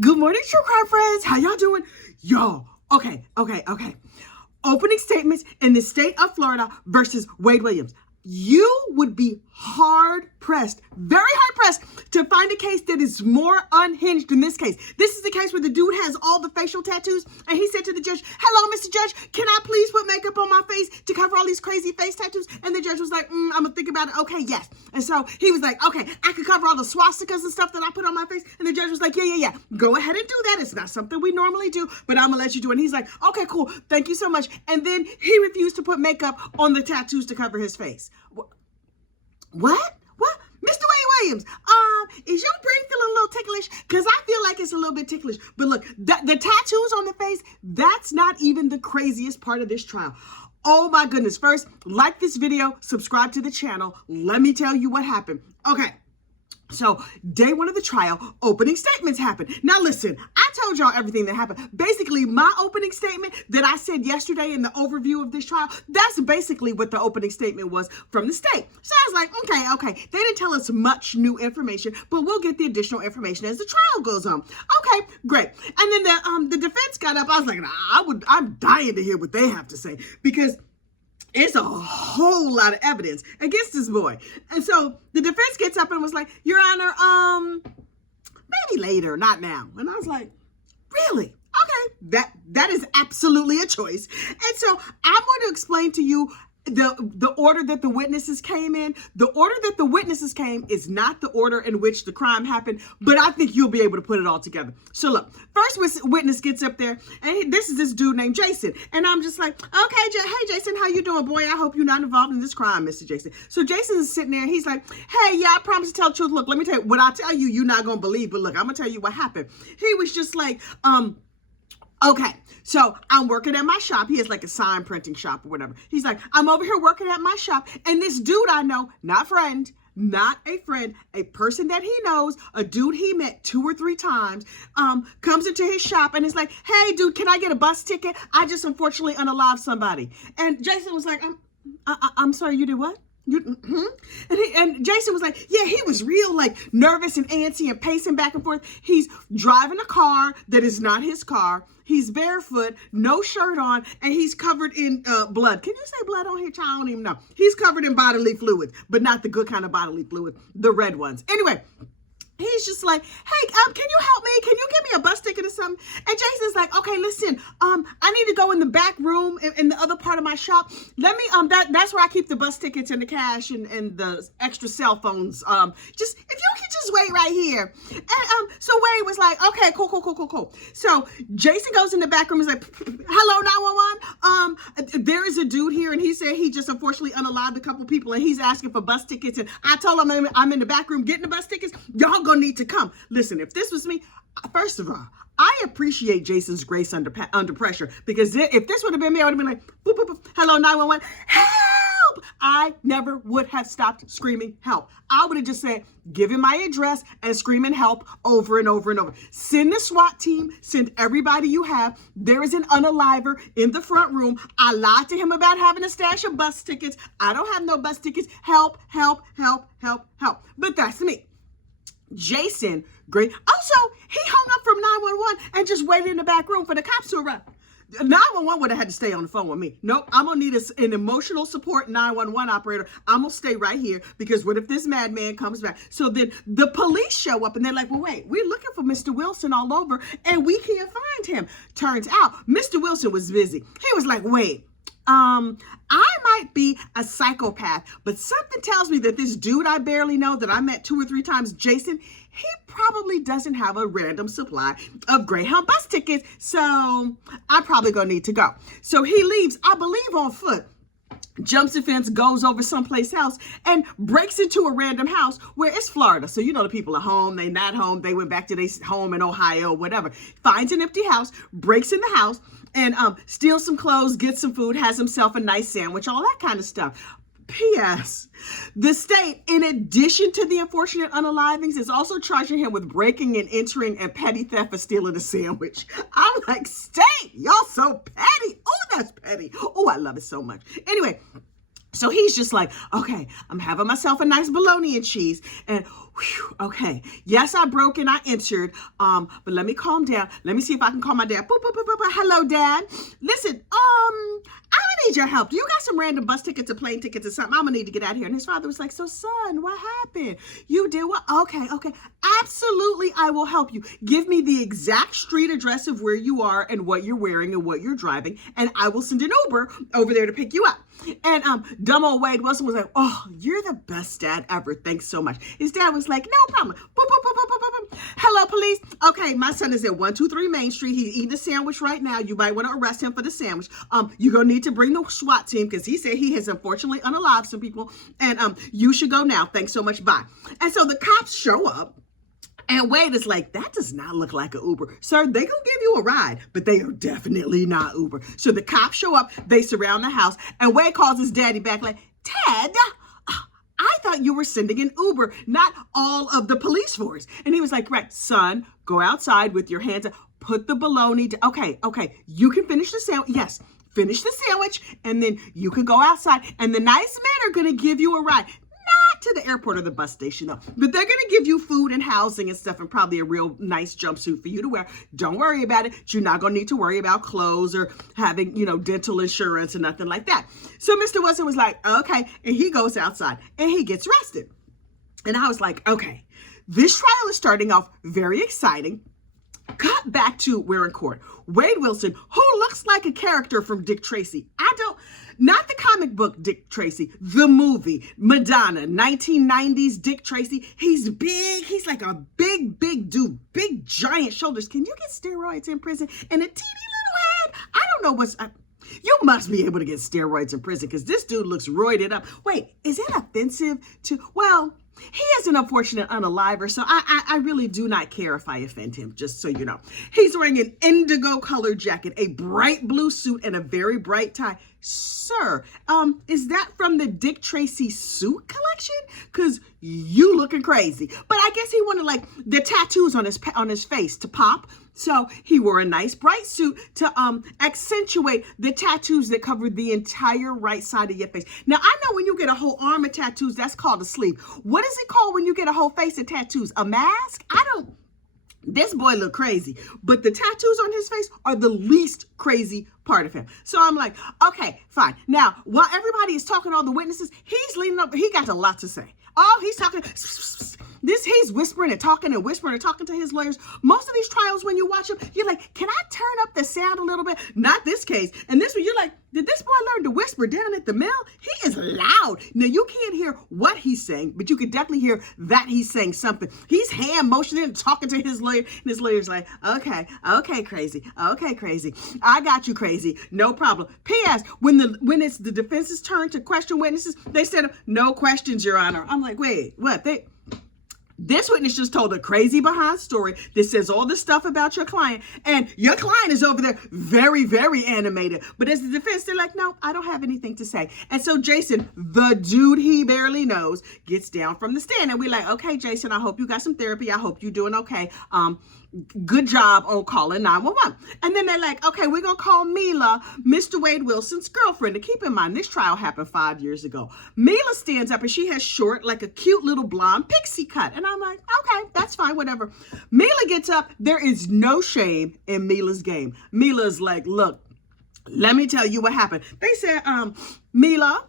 Good morning, true crime friends. How y'all doing? Y'all, okay. Opening statements in the state of Florida versus Wade Williams. You would be hard-pressed, very hard-pressed to find a case that is more unhinged than this case. This is the case where the dude has all the facial tattoos, and he said to the judge, "Hello, Mr. Judge, can I please put makeup on my face to cover all these crazy face tattoos?" And the judge was like, I'm gonna think about it. Okay, yes. And so he was like, okay, I could cover all the swastikas and stuff that I put on my face. And the judge was like, yeah. Go ahead and do that. It's not something we normally do, but I'm gonna let you do it. And he's like, okay, cool. Thank you so much. And then he refused to put makeup on the tattoos to cover his face. What? Mr. Wade Williams, is your brain feeling a little ticklish? Because I feel like it's a little bit ticklish. But look, the tattoos on the face, that's not even the craziest part of this trial. Oh my goodness. First, like this video, subscribe to the channel. Let me tell you what happened. Okay. So day one of the trial, opening statements happened. Now listen, I told y'all everything that happened. Basically, my opening statement that I said yesterday in the overview of this trial, that's basically what the opening statement was from the state. So I was like, okay. They didn't tell us much new information, but we'll get the additional information as the trial goes on. Okay, great. And then the defense got up. I was like, I'm dying to hear what they have to say, because it's a whole lot of evidence against this boy. And so the defense gets up and was like, Your Honor, maybe later, not now. And I was like, really? Okay, that is absolutely a choice. And so I'm going to explain to you the order that the witnesses came in. The order that the witnesses came is not the order in which the crime happened, but I think you'll be able to put it all together. So look, first witness gets up there, and this is this dude named Jason. And I'm just like, okay, hey, Jason, how you doing, boy? I hope you're not involved in this crime, Mr. Jason. So Jason is sitting there, and he's like, hey, yeah, I promise to tell the truth. Look, let me tell you, what I tell you, you're not going to believe, but look, I'm going to tell you what happened. He was just like, okay, so I'm working at my shop. He has like a sign printing shop or whatever. He's like, I'm over here working at my shop, and this dude I know, not a friend, a person that he knows, a dude he met 2 or 3 times, comes into his shop and is like, hey, dude, can I get a bus ticket? I just unfortunately unalived somebody. And Jason was like, I'm sorry, you did what? And Jason was like, yeah, he was real like nervous and antsy and pacing back and forth. He's driving a car that is not his car. He's barefoot, no shirt on, and he's covered in blood. Can you say blood on here, child? I don't even know. He's covered in bodily fluids, but not the good kind of bodily fluid, the red ones. Anyway, he's just like, hey, can you help me? Can you give me a bus ticket or something? And Jason's like, okay, listen, I need to go in the back room in the other part of my shop. Let me, that's where I keep the bus tickets and the cash and the extra cell phones. Just, if you can just wait right here. And so Wade was like, okay, cool. So Jason goes in the back room and is like, hello, 911. There is a dude here, and he said he just unfortunately unalived a couple people, and he's asking for bus tickets. And I told him I'm in the back room getting the bus tickets. Y'all gonna need to come. Listen, if this was me, first of all, I appreciate Jason's grace under pressure, because if this would have been me, I would have been like, boop, boop, boop, hello, 911, help! I never would have stopped screaming help. I would have just said, give him my address and screaming help over and over and over. Send the SWAT team, send everybody you have. There is an unaliver in the front room. I lied to him about having a stash of bus tickets. I don't have no bus tickets. Help. But that's me. Jason, great. Also, he hung up from 911 and just waited in the back room for the cops to arrive. 911 would have had to stay on the phone with me. Nope, I'm going to need an emotional support 911 operator. I'm going to stay right here, because what if this madman comes back? So then the police show up, and they're like, well, wait, we're looking for Mr. Wilson all over, and we can't find him. Turns out Mr. Wilson was busy. He was like, wait. I might be a psychopath, but something tells me that this dude I barely know, that I met 2 or 3 times, Jason, he probably doesn't have a random supply of Greyhound bus tickets, so I'm probably gonna need to go. So he leaves, I believe on foot, jumps the fence, goes over someplace else, and breaks into a random house where it's Florida. So you know the people are home, they not home, they went back to their home in Ohio, whatever. Finds an empty house, breaks in the house, and steals some clothes, gets some food, has himself a nice sandwich, all that kind of stuff. P.S. The state, in addition to the unfortunate unalivings, is also charging him with breaking and entering and petty theft for stealing a sandwich. I'm like, state, y'all so petty. Oh, that's petty. Oh, I love it so much. Anyway, So he's just like, okay, I'm having myself a nice bologna and cheese. And whew, okay, yes, I broke and I entered. But let me calm down. Let me see if I can call my dad. Boop, boop, boop, boop, boop. Hello, Dad. Listen, I'm gonna need your help. You got some random bus tickets or plane tickets or something. I'm gonna need to get out of here. And his father was like, so son, what happened? You did what? Okay. Absolutely, I will help you. Give me the exact street address of where you are and what you're wearing and what you're driving, and I will send an Uber over there to pick you up. And dumb old Wade Wilson was like, oh, you're the best dad ever. Thanks so much. His dad was like, no problem. Boop, boop, boop, boop, boop, boop. Hello, police. Okay, my son is at 123 Main Street. He's eating a sandwich right now. You might want to arrest him for the sandwich. You're going to need to bring the SWAT team because he said he has unfortunately unalived some people. And you should go now. Thanks so much. Bye. And so the cops show up. And Wade is like, that does not look like an Uber. Sir, they gonna give you a ride, but they are definitely not Uber. So the cops show up, they surround the house, and Wade calls his daddy back like, Ted, I thought you were sending an Uber, not all of the police force. And he was like, right, son, go outside with your hands up, put the bologna down. Okay, you can finish the sandwich. Yes, finish the sandwich, and then you can go outside, and the nice men are gonna give you a ride. To the airport or the bus station though, but they're gonna give you food and housing and stuff and probably a real nice jumpsuit for you to wear. Don't worry about it. You're not gonna need to worry about clothes or having, dental insurance or nothing like that. So Mr. Wilson was like, okay, and he goes outside and he gets arrested. And I was like, okay, this trial is starting off very exciting. Cut back to we're in court. Wade Wilson, who looks like a character from Dick Tracy. Not the comic book Dick Tracy, the movie, Madonna, 1990s Dick Tracy. He's big. He's like a big dude, big giant shoulders. Can you get steroids in prison? And a teeny little head? I don't know you must be able to get steroids in prison because this dude looks roided up. Wait, is it offensive to, well, he is an unfortunate unaliver, so I really do not care if I offend him, just so you know. He's wearing an indigo colored jacket, a bright blue suit, and a very bright tie. Sir, is that from the Dick Tracy suit collection? Because you looking crazy. But I guess he wanted like the tattoos on his face to pop. So he wore a nice bright suit to accentuate the tattoos that covered the entire right side of your face. Now, I know when you get a whole arm of tattoos, that's called a sleeve. What is it called when you get a whole face of tattoos? A mask? This boy look crazy, but the tattoos on his face are the least crazy part of him. So I'm like, okay, fine. Now, while everybody is talking, all the witnesses, he's leaning up. He got a lot to say. Oh, he's talking. He's whispering and talking to his lawyers. Most of these trials, when you watch them, you're like, can I turn up the sound a little bit? Not this case. And this one, you're like, did this boy learn to whisper down at the mill? He is loud. Now, you can't hear what he's saying, but you can definitely hear that he's saying something. He's hand motioning and talking to his lawyer, and his lawyer's like, okay, crazy. Okay, crazy. I got you, crazy. No problem. P.S. When it's the defense's turn to question witnesses, they said, no questions, Your Honor. I'm like, wait, what? This witness just told a crazy behind story that says all this stuff about your client, and your client is over there very, very animated. But as the defense, they're like, no, I don't have anything to say. And so Jason, the dude he barely knows, gets down from the stand, and we're like, okay, Jason, I hope you got some therapy. I hope you're doing okay. Good job on calling 911. And then they're like, okay, we're going to call Mila, Mr. Wade Wilson's girlfriend. And keep in mind, this trial happened 5 years ago. Mila stands up and she has short, like a cute little blonde pixie cut. And I'm like, okay, that's fine, whatever. Mila gets up. There is no shame in Mila's game. Mila's like, look, let me tell you what happened. They said, Mila,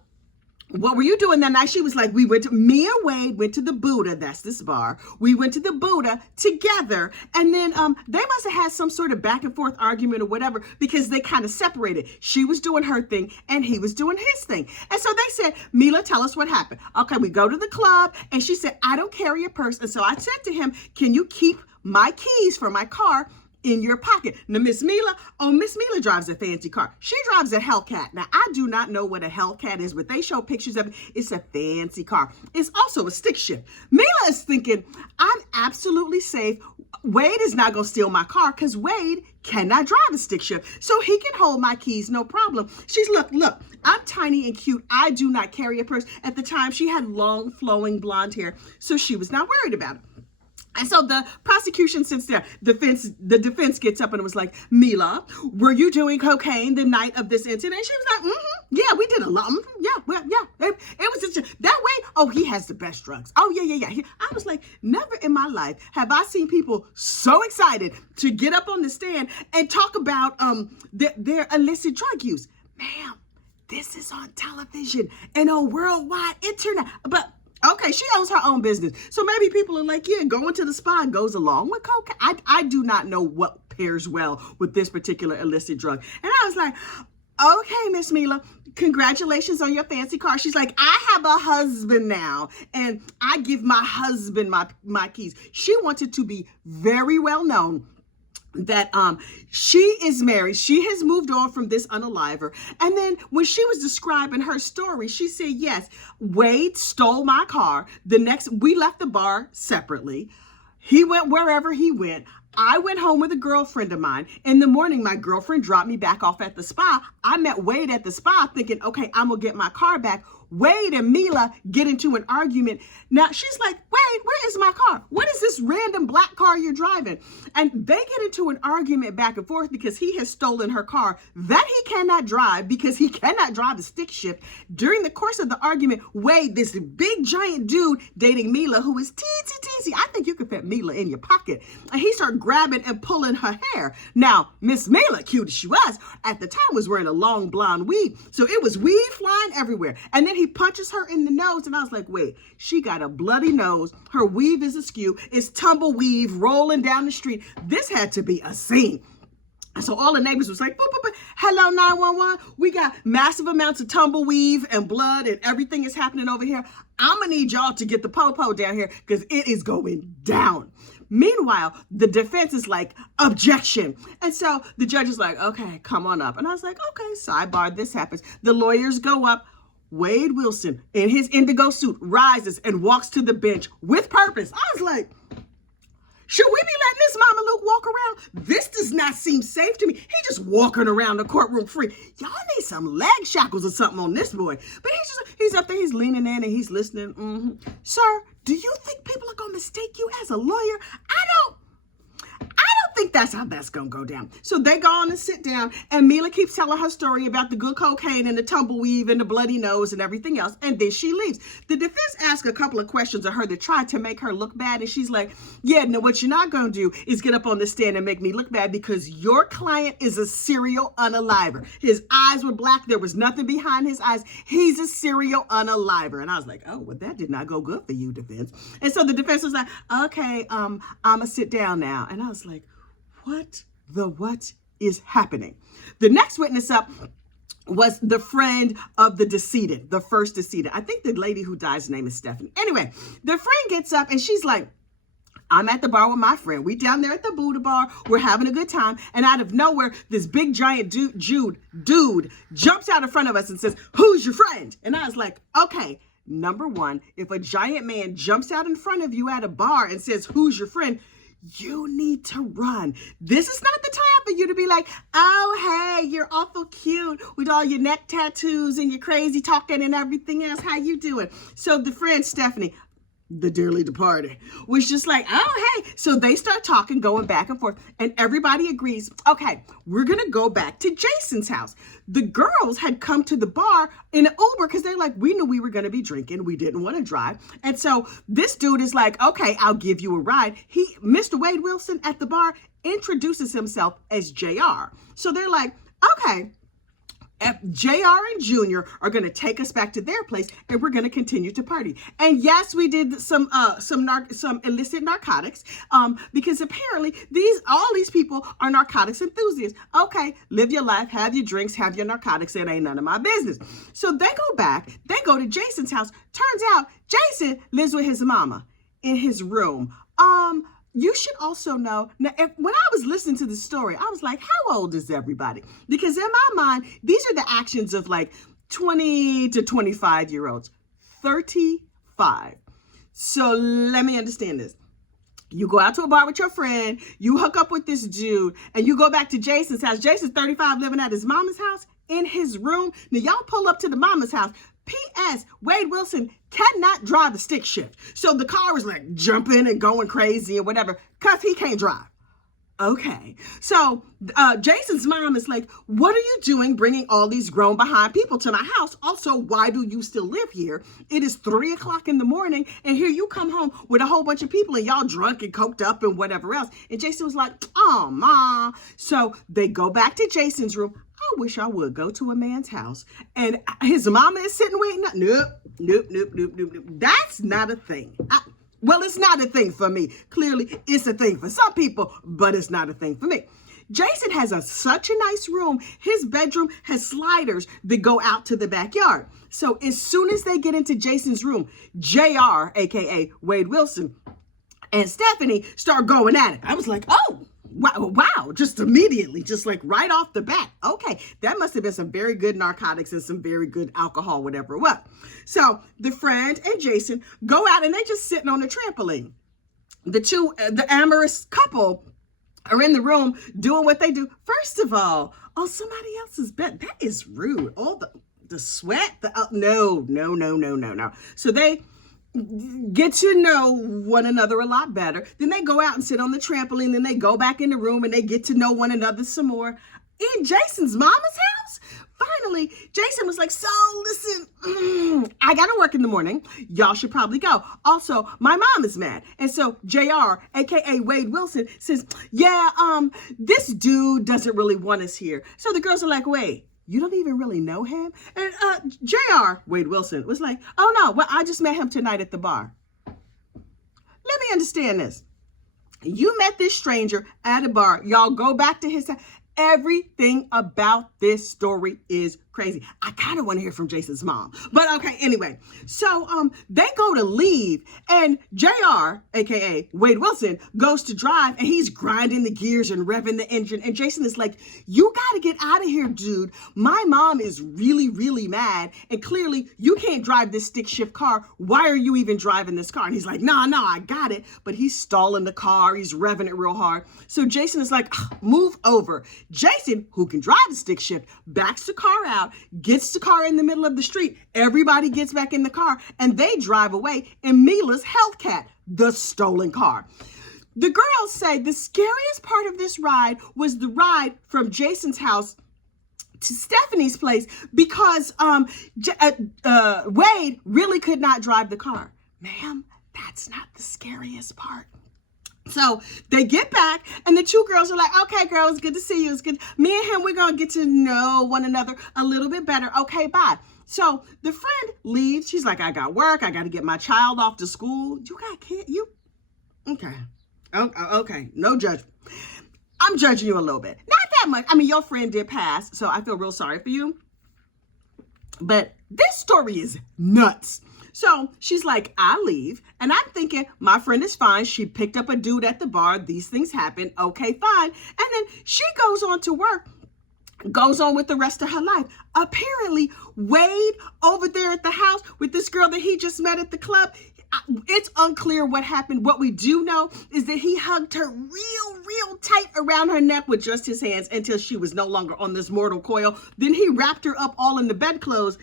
what were you doing that night? She was like, me and Wade went to the Buddha. That's this bar. We went to the Buddha together. And then they must have had some sort of back and forth argument or whatever because they kind of separated. She was doing her thing and he was doing his thing. And so they said, Mila, tell us what happened. Okay, we go to the club and she said, I don't carry a purse. And so I said to him, can you keep my keys for my car in your pocket? Now, Miss Mila drives a fancy car. She drives a Hellcat. Now, I do not know what a Hellcat is, but they show pictures of it. It's a fancy car. It's also a stick shift. Mila is thinking, I'm absolutely safe. Wade is not going to steal my car because Wade cannot drive a stick shift. So he can hold my keys, no problem. She's, look, I'm tiny and cute. I do not carry a purse. At the time, she had long, flowing blonde hair, so she was not worried about it. And so the prosecution sits there. The defense gets up and was like, Mila, were you doing cocaine the night of this incident? And she was like, yeah, we did a lot. Yeah, well, yeah. It was just that way. Oh, he has the best drugs. Oh, yeah. I was like, never in my life have I seen people so excited to get up on the stand and talk about their illicit drug use. Ma'am, this is on television and on worldwide internet. But okay, she owns her own business. So maybe people are like, yeah, going to the spa goes along with cocaine. I do not know what pairs well with this particular illicit drug. And I was like, okay, Miss Mila, congratulations on your fancy car. She's like, I have a husband now, and I give my husband my keys. She wanted to be very well known that she is married. She has moved on from this unaliver. And then when she was describing her story, she said, yes, Wade stole my car. We left the bar separately. He went wherever he went. I went home with a girlfriend of mine. In the morning, my girlfriend dropped me back off at the spa. I met Wade at the spa thinking, okay, I'm gonna get my car back. Wade and Mila get into an argument. Now she's like, Wade, where is my car? What is this random black car you're driving? And they get into an argument back and forth because he has stolen her car that he cannot drive because he cannot drive a stick shift. During the course of the argument, Wade, this big giant dude dating Mila, who is teensy, I think you could fit Mila in your pocket. And he started grabbing and pulling her hair. Now, Miss Mila, cute as she was, at the time was wearing a long blonde weave. So it was weave flying everywhere. And then he punches her in the nose. And I was like, wait, she got a bloody nose. Her weave is askew. It's tumbleweave rolling down the street. This had to be a scene. So all the neighbors was like, boop, boop, boop. Hello, 911. We got massive amounts of tumbleweave and blood and everything is happening over here. I'm going to need y'all to get the po-po down here because it is going down. Meanwhile, the defense is like, objection. And so the judge is like, okay, come on up. And I was like, okay, sidebar, this happens. The lawyers go up. Wade Wilson in his indigo suit rises and walks to the bench with purpose. I was like, should we be letting this Mama Luke walk around? This does not seem safe to me. He just walking around the courtroom free. Y'all need some leg shackles or something on this boy. But he's up there, he's leaning in and he's listening. Sir, do you think people are going to mistake you as a lawyer? I don't think that's how that's gonna go down. So they go on and sit down, and Mila keeps telling her story about the good cocaine and the tumbleweave and the bloody nose and everything else, and then she leaves. The defense asks a couple of questions of her that try to make her look bad, and she's like, yeah, no, what you're not gonna do is get up on the stand and make me look bad because your client is a serial unaliver. His eyes were black, there was nothing behind his eyes. He's a serial unaliver. And I was like, oh, well, that did not go good for you, defense. And so the defense was like, okay, I'ma sit down now. And I was like, what is happening? The next witness up was the friend of the decedent, the first decedent. I think the lady who died's name is Stephanie. Anyway, the friend gets up and she's like, I'm at the bar with my friend. We down there at the Buddha bar. We're having a good time. And out of nowhere, this big giant dude jumps out in front of us and says, who's your friend? And I was like, okay, number one, if a giant man jumps out in front of you at a bar and says, who's your friend? You need to run. This is not the time for you to be like, oh, hey, you're awful cute with all your neck tattoos and your crazy talking and everything else. How you doing? So the friend, Stephanie, the dearly departed, was just like, oh, hey. So they start talking, going back and forth, and everybody agrees, okay, we're going to go back to Jason's house. The girls had come to the bar in an Uber because they're like, we knew we were going to be drinking. We didn't want to drive. And so this dude is like, okay, I'll give you a ride. Mr. Wade Wilson at the bar introduces himself as JR. So they're like, okay, JR and Junior are going to take us back to their place and we're going to continue to party. And yes, we did some illicit narcotics because apparently all these people are narcotics enthusiasts. Okay, live your life, have your drinks, have your narcotics. It ain't none of my business. So they go back, they go to Jason's house. Turns out Jason lives with his mama in his room. You should also know, now, when I was listening to the story, I was like, how old is everybody? Because in my mind, these are the actions of like 20 to 25-year-olds, 35. So let me understand this. You go out to a bar with your friend, you hook up with this dude, and you go back to Jason's house. Jason's 35 living at his mama's house in his room. Now y'all pull up to the mama's house. P.S. Wade Wilson cannot drive a stick shift. So the car was like jumping and going crazy and whatever because he can't drive. Okay, so Jason's mom is like, what are you doing bringing all these grown behind people to my house? Also, why do you still live here? It is 3 o'clock in the morning, and here you come home with a whole bunch of people, and y'all drunk and coked up and whatever else. And Jason was like, oh, Ma. So they go back to Jason's room. I wish I would go to a man's house, and his mama is sitting waiting. Nope. That's not a thing. Well, it's not a thing for me. Clearly, it's a thing for some people, but it's not a thing for me. Jason has such a nice room. His bedroom has sliders that go out to the backyard. So as soon as they get into Jason's room, JR, aka Wade Wilson, and Stephanie start going at it. I was like, oh, wow, just immediately, just like right off the bat. Okay, that must have been some very good narcotics and some very good alcohol, whatever it was. So the friend and Jason go out and they just sitting on the trampoline. The amorous couple are in the room doing what they do. First of all, on somebody else's bed, that is rude. All the sweat, no. So they get to know one another a lot better. Then they go out and sit on the trampoline. Then they go back in the room and they get to know one another some more. In Jason's mama's house, finally, Jason was like, so listen, I got to work in the morning. Y'all should probably go. Also, my mom is mad. And so JR, aka Wade Wilson, says, yeah, this dude doesn't really want us here. So the girls are like, wait, you don't even really know him? And JR, Wade Wilson, was like, oh no, well, I just met him tonight at the bar. Let me understand this. You met this stranger at a bar. Y'all go back to his house. Everything about this story is crazy. I kind of want to hear from Jason's mom. But okay, anyway. So they go to leave and JR, aka Wade Wilson, goes to drive and he's grinding the gears and revving the engine. And Jason is like, you got to get out of here, dude. My mom is really, really mad. And clearly you can't drive this stick shift car. Why are you even driving this car? And he's like, no, I got it. But he's stalling the car. He's revving it real hard. So Jason is like, move over. Jason, who can drive the stick shift, backs the car out, gets the car in the middle of the street. Everybody gets back in the car and they drive away in Mila's Hellcat, the stolen car. The girls say the scariest part of this ride was the ride from Jason's house to Stephanie's place because Wade really could not drive the car. Ma'am, that's not the scariest part. So they get back and the two girls are like, okay, girl, it's good to see you. It's good. Me and him, we're going to get to know one another a little bit better. Okay, bye. So the friend leaves. She's like, I got work. I got to get my child off to school. You got kids? You? Okay. Okay. No judgment. I'm judging you a little bit. Not that much. I mean, your friend did pass, so I feel real sorry for you. But this story is nuts. So she's like, I leave. And I'm thinking, my friend is fine. She picked up a dude at the bar. These things happen. Okay, fine. And then she goes on to work, goes on with the rest of her life. Apparently, Wade over there at the house with this girl that he just met at the club, it's unclear what happened. What we do know is that he hugged her real tight around her neck with just his hands until she was no longer on this mortal coil. Then he wrapped her up all in the bedclothes,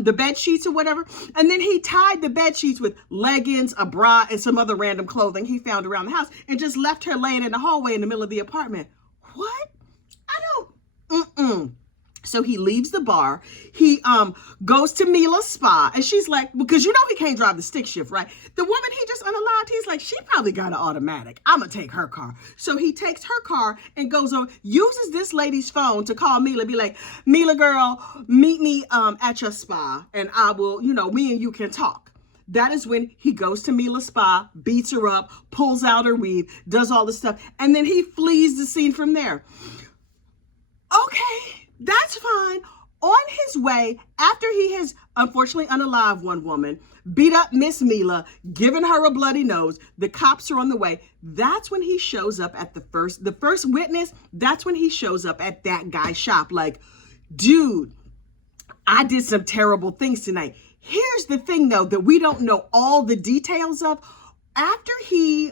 the bed sheets or whatever. And then he tied the bed sheets with leggings, a bra, and some other random clothing he found around the house and just left her laying in the hallway in the middle of the apartment. What? So he leaves the bar. He goes to Mila's spa. And she's like, because you know he can't drive the stick shift, right? The woman he just unalived, he's like, she probably got an automatic. I'm going to take her car. So he takes her car and goes on, uses this lady's phone to call Mila, be like, Mila girl, meet me at your spa. And I will, me and you can talk. That is when he goes to Mila's spa, beats her up, pulls out her weave, does all this stuff. And then he flees the scene from there. Okay. That's fine. On his way, after he has unfortunately unalived one woman, beat up Miss Mila, given her a bloody nose, the cops are on the way. That's when he shows up at the first witness. That's when he shows up at that guy's shop. Like, dude, I did some terrible things tonight. Here's the thing, though, that we don't know all the details of. After he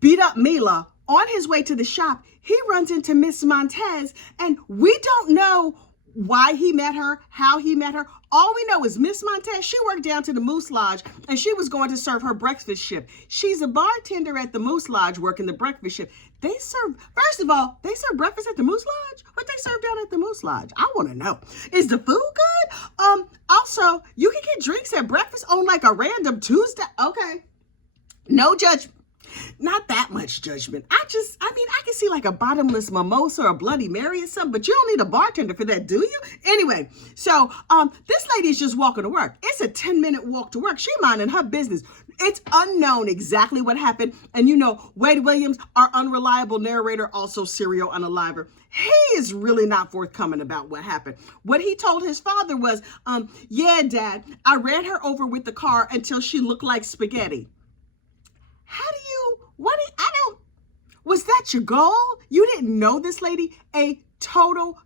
beat up Mila, on his way to the shop, he runs into Miss Montez, and we don't know why he met her, how he met her. All we know is Miss Montez, she worked down to the Moose Lodge and she was going to serve her breakfast shift. She's a bartender at the Moose Lodge working the breakfast shift. First of all, they serve breakfast at the Moose Lodge? What they serve down at the Moose Lodge? I want to know. Is the food good? Also, you can get drinks at breakfast on like a random Tuesday. Okay. No judgment. Not that much judgment. I can see like a bottomless mimosa or a Bloody Mary or something, but you don't need a bartender for that, do you? Anyway, so this lady is just walking to work. It's a 10-minute walk to work. She minding her business. It's unknown exactly what happened. And you know, Wade Williams, our unreliable narrator, also serial unaliver, he is really not forthcoming about what happened. What he told his father was, yeah, Dad, I ran her over with the car until she looked like spaghetti. Was that your goal? You didn't know this lady? A total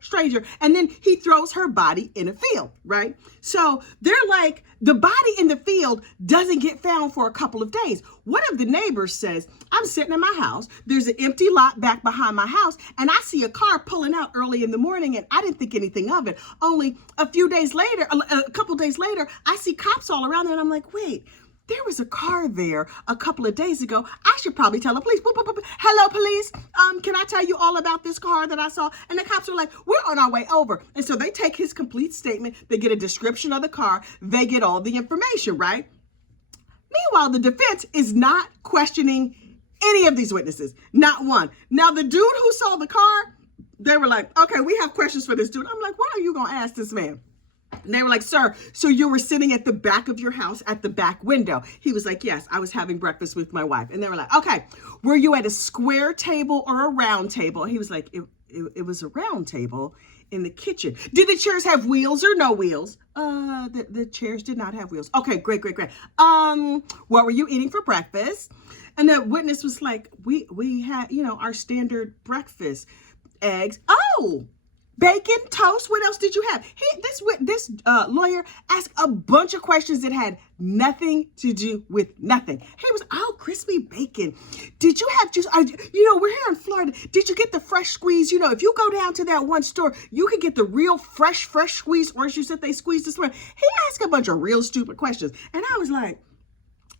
stranger. And then he throws her body in a field, right? So they're like, the body in the field doesn't get found for a couple of days. One of the neighbors says, I'm sitting in my house. There's an empty lot back behind my house. And I see a car pulling out early in the morning. And I didn't think anything of it. Only a couple days later, I see cops all around there. And I'm like, wait. There was a car there a couple of days ago. I should probably tell the police. Hello, police. Can I tell you all about this car that I saw? And the cops are like, we're on our way over. And so they take his complete statement. They get a description of the car. They get all the information, right? Meanwhile, the defense is not questioning any of these witnesses. Not one. Now, the dude who saw the car, they were like, okay, we have questions for this dude. I'm like, what are you going to ask this man? And they were like, sir, so you were sitting at the back of your house at the back window? He was like, yes, I was having breakfast with my wife. And they were like, okay, were you at a square table or a round table? He was like, it was a round table in the kitchen. Did the chairs have wheels or no wheels? The chairs did not have wheels. Okay, great. What were you eating for breakfast? And the witness was like, we had, our standard breakfast, eggs. Oh, bacon, toast. What else did you have? This lawyer asked a bunch of questions that had nothing to do with nothing. He was, crispy bacon. Did you have juice? We're here in Florida. Did you get the fresh squeeze? If you go down to that one store, you can get the real fresh squeeze orange juice that they squeezed this morning. He asked a bunch of real stupid questions. And I was like,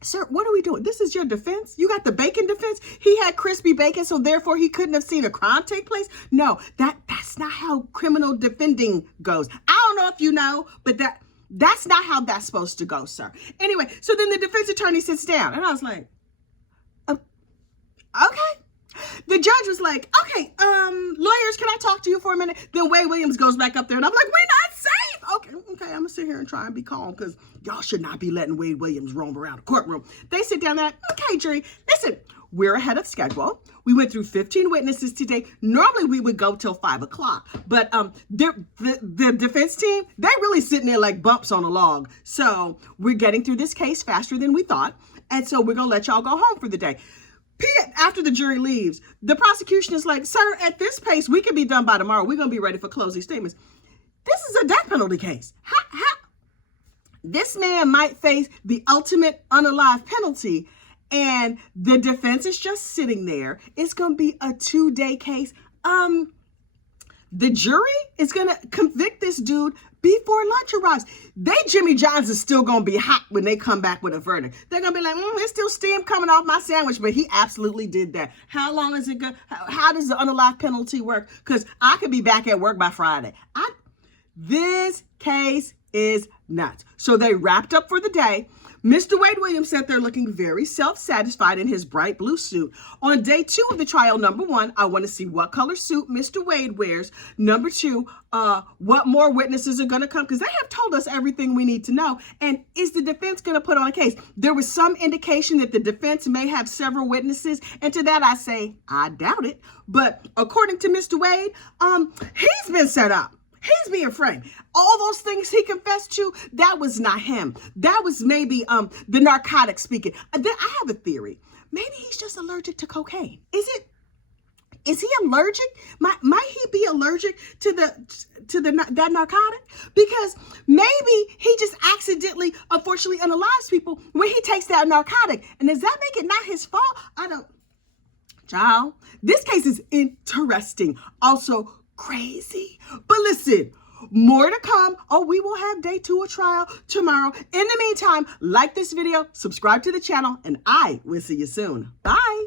sir, what are we doing? This is your defense? You got the bacon defense? He had crispy bacon, so therefore he couldn't have seen a crime take place? No, that's not how criminal defending goes. I don't know if you know, but that's not how that's supposed to go, sir. Anyway, so then the defense attorney sits down, and I was like, okay. The judge was like, okay, lawyers, can I talk to you for a minute? Then Wade Williams goes back up there, and I'm like, we're not safe. Okay, I'm gonna sit here and try and be calm, because y'all should not be letting Wade Williams roam around the courtroom. They sit down there, okay, jury, listen, we're ahead of schedule. We went through 15 witnesses today. Normally we would go till 5 o'clock, but the defense team, they're really sitting there like bumps on a log. So we're getting through this case faster than we thought, and so we're gonna let y'all go home for the day. After the jury leaves, the prosecution is like, sir, at this pace, we can be done by tomorrow. We're going to be ready for closing statements. This is a death penalty case. This man might face the ultimate unalive penalty, and the defense is just sitting there. It's going to be a 2-day case. The jury is going to convict this dude before lunch arrives. Jimmy John's is still going to be hot when they come back with a verdict. They're going to be like, there's still steam coming off my sandwich, but he absolutely did that. How long is it good? How does the unalive penalty work? Because I could be back at work by Friday. This case is nuts. So they wrapped up for the day. Mr. Wade Williams sat there looking very self-satisfied in his bright blue suit. On day 2 of the trial, number 1, I want to see what color suit Mr. Wade wears. Number 2, what more witnesses are going to come? Because they have told us everything we need to know. And is the defense going to put on a case? There was some indication that the defense may have several witnesses. And to that I say, I doubt it. But according to Mr. Wade, he's been set up. He's being framed. All those things he confessed to, that was not him. That was maybe the narcotic speaking. I have a theory. Maybe he's just allergic to cocaine. Is he allergic? Might he be allergic to that narcotic? Because maybe he just accidentally, unfortunately, unalives people when he takes that narcotic. And does that make it not his fault? I don't. Child, this case is interesting. Also, Crazy. But listen, more to come. Oh, we will have day 2 of trial tomorrow. In the meantime, like this video, subscribe to the channel, and I will see you soon. Bye.